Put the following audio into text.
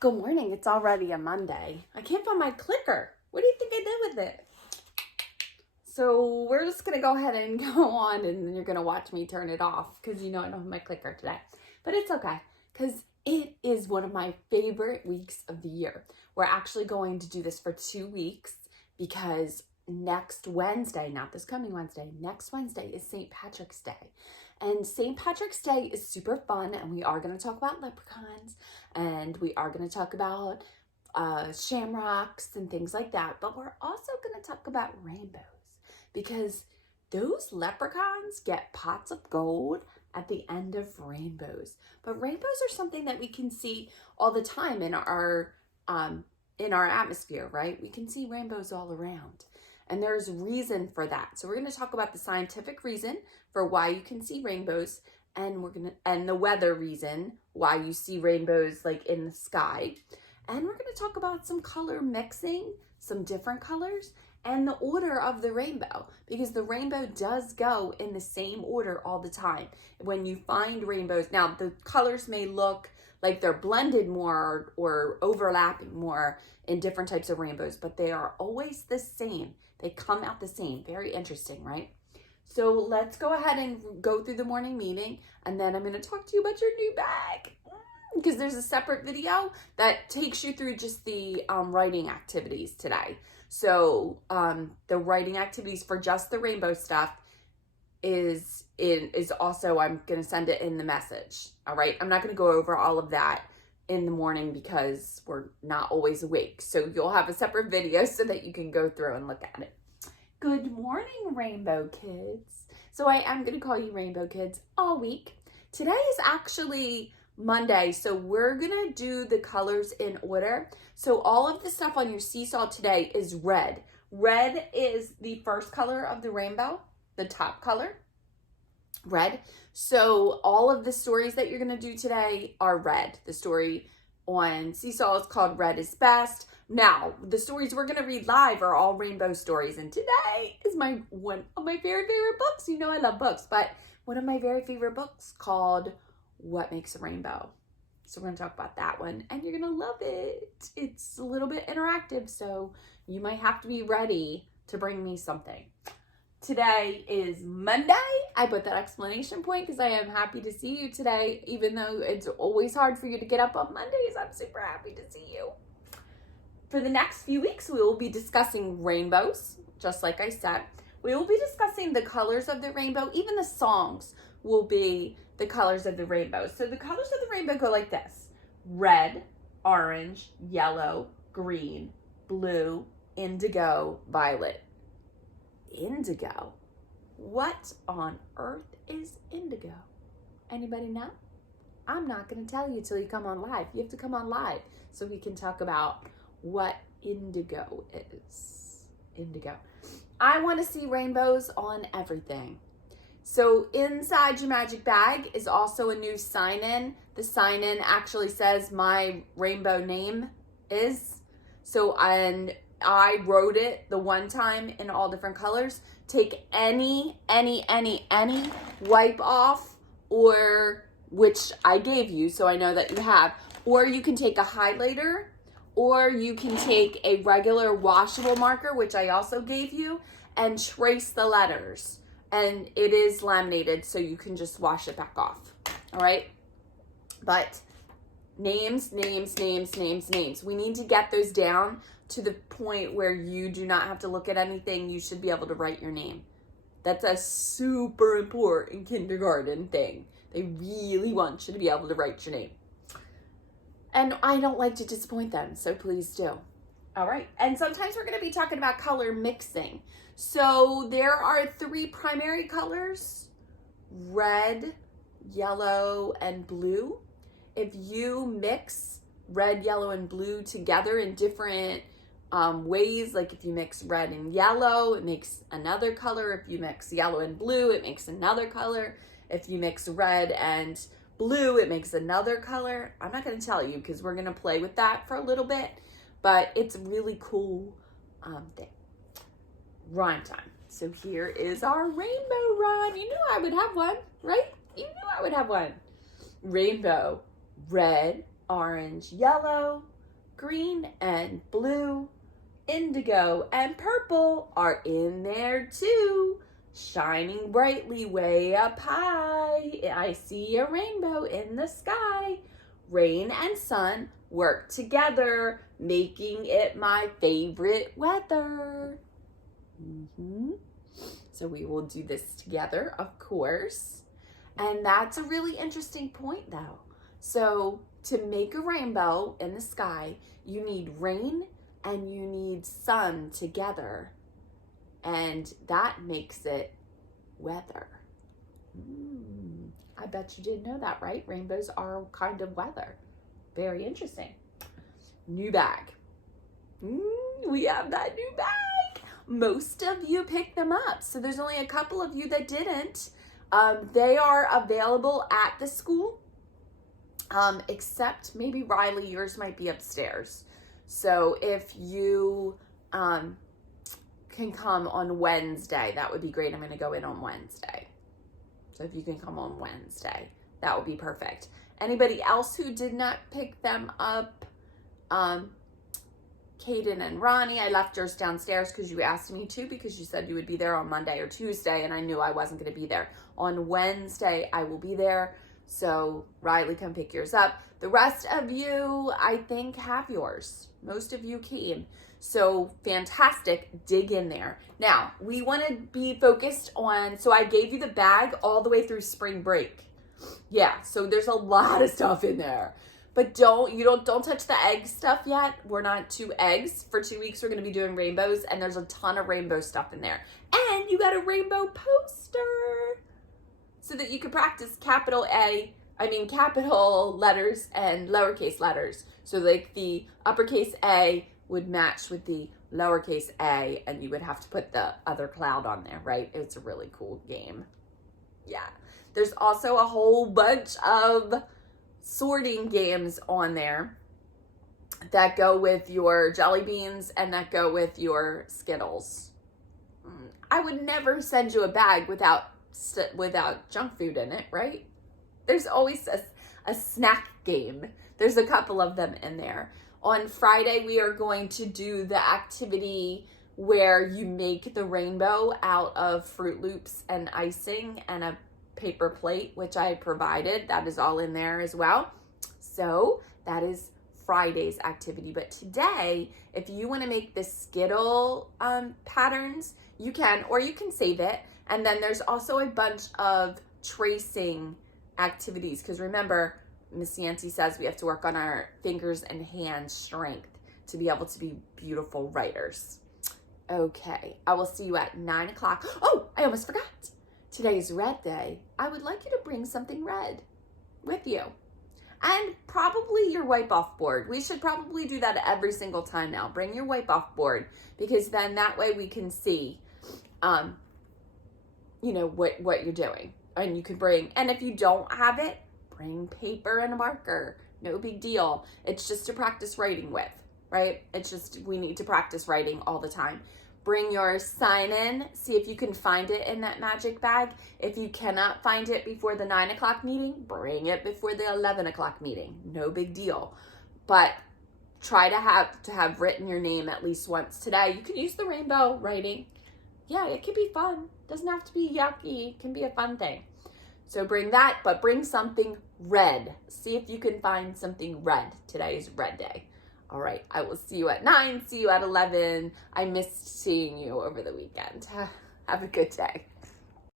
Good morning. It's already a Monday. I can't find my clicker. What do you think I did with it? So we're just going to go ahead and go on, and then you're going to watch me turn it off because I don't have my clicker today. But it's okay because it is one of my favorite weeks of the year. We're actually going to do this for 2 weeks because next Wednesday, not this coming Wednesday, next Wednesday is St. Patrick's Day. And St. Patrick's Day is super fun, and we are going to talk about leprechauns, and we are going to talk about shamrocks and things like that. But we're also going to talk about rainbows because those leprechauns get pots of gold at the end of rainbows. But rainbows are something that we can see all the time in our atmosphere, right? We can see rainbows all around. And there's reason for that. So we're going to talk about the scientific reason for why you can see rainbows, and the weather reason why you see rainbows like in the sky. And we're going to talk about some color mixing, some different colors, and the order of the rainbow, because the rainbow does go in the same order all the time. When you find rainbows, now the colors may look like they're blended more or overlapping more in different types of rainbows, but they are always the same. They come out the same. Very interesting, right? So let's go ahead and go through the morning meeting, and then I'm going to talk to you about your new bag, because there's a separate video that takes you through just the writing activities today. So the writing activities for just the rainbow stuff is also, I'm going to send it in the message. All right. I'm not going to go over all of that in the morning because we're not always awake. So you'll have a separate video so that you can go through and look at it. Good morning, Rainbow Kids. So I am going to call you Rainbow Kids all week. Today is actually Monday, so we're going to do the colors in order. So all of the stuff on your seesaw today is red. Red is the first color of the rainbow, the top color, red. So all of the stories that you're going to do today are red. The story on Seesaw is called Red is Best. Now, the stories we're going to read live are all rainbow stories. And today is one of my very favorite books. You know I love books, but one of my very favorite books called What Makes a Rainbow. So we're going to talk about that one, and you're going to love it. It's a little bit interactive, so you might have to be ready to bring me something. Today is Monday. I put that exclamation point because I am happy to see you today. Even though it's always hard for you to get up on Mondays, I'm super happy to see you. For the next few weeks, we will be discussing rainbows, just like I said. We will be discussing the colors of the rainbow. Even the songs will be the colors of the rainbow. So the colors of the rainbow go like this: red, orange, yellow, green, blue, indigo, violet. Indigo. What on earth is indigo? Anybody know? I'm not going to tell you till you come on live. You have to come on live so we can talk about what indigo is. Indigo. I want to see rainbows on everything. So inside your magic bag is also a new sign-in. The sign-in actually says my rainbow name is. So, and I wrote it the one time in all different colors. Take any wipe off, or which I gave you, so I know that you have, or you can take a highlighter, or you can take a regular washable marker, which I also gave you, and trace the letters. And it is laminated, so you can just wash it back off. All right? But names. We need to get those down to the point where you do not have to look at anything. You should be able to write your name. That's a super important kindergarten thing. They really want you to be able to write your name. And I don't like to disappoint them, so please do. All right. And sometimes we're going to be talking about color mixing. So there are 3 primary colors: red, yellow, and blue. If you mix red, yellow, and blue together in different ways, like if you mix red and yellow, it makes another color. If you mix yellow and blue, it makes another color. If you mix red and blue, it makes another color. I'm not going to tell you because we're going to play with that for a little bit, but it's a really cool thing. Rhyme time. So here is our rainbow rhyme. You knew I would have one, right? You knew I would have one. Rainbow, red, orange, yellow, green, and blue, indigo, and purple are in there too, shining brightly way up high. I see a rainbow in the sky. Rain and sun work together, making it my favorite weather. So we will do this together, of course. And that's a really interesting point though. So to make a rainbow in the sky, you need rain and you need sun together. And that makes it weather. I bet you didn't know that, right? Rainbows are kind of weather. Very interesting. New bag. We have that new bag. Most of you picked them up. So there's only a couple of you that didn't. They are available at the school, except maybe Riley, yours might be upstairs. So if you can come on Wednesday, that would be great. I'm going to go in on Wednesday. So if you can come on Wednesday, that would be perfect. Anybody else who did not pick them up, Kaden and Ronnie, I left yours downstairs because you asked me to, because you said you would be there on Monday or Tuesday, and I knew I wasn't going to be there. On Wednesday, I will be there. So Riley, come pick yours up. The rest of you, I think, have yours. Most of you came. So fantastic. Dig in there. Now, we want to be focused on, so I gave you the bag all the way through spring break. Yeah, so there's a lot of stuff in there. But don't touch the egg stuff yet. We're not to eggs. For 2 weeks, we're going to be doing rainbows, and there's a ton of rainbow stuff in there. And you got a rainbow poster so that you can practice capital letters and lowercase letters. So like the uppercase A would match with the lowercase a, and you would have to put the other cloud on there, right? It's a really cool game. Yeah. There's also a whole bunch of sorting games on there that go with your jelly beans and that go with your Skittles. I would never send you a bag without junk food in it, right? There's always a snack game. There's a couple of them in there. On Friday, we are going to do the activity where you make the rainbow out of Fruit Loops and icing and a paper plate, which I provided. That is all in there as well. So that is Friday's activity. But today, if you want to make the Skittle patterns, you can, or you can save it. And then there's also a bunch of tracing activities, because remember, Miss Yancey says we have to work on our fingers and hand strength to be able to be beautiful writers. Okay, I will see you at 9 o'clock. Oh, I almost forgot. Today is Red Day. I would like you to bring something red with you. And probably your wipe-off board. We should probably do that every single time now. Bring your wipe-off board, because then that way we can see, what you're doing. And you can bring, and if you don't have it, bring paper and a marker. No big deal. It's just to practice writing with, right? It's just, we need to practice writing all the time. Bring your sign in. See if you can find it in that magic bag. If you cannot find it before the 9 o'clock meeting, bring it before the 11 o'clock meeting. No big deal. But try to have written your name at least once today. You can use the rainbow writing. Yeah, it can be fun. Doesn't have to be yucky. It can be a fun thing. So bring that, but bring something red. See if you can find something red. Today is Red Day. All right, I will see you at 9, see you at 11. I missed seeing you over the weekend. Have a good day.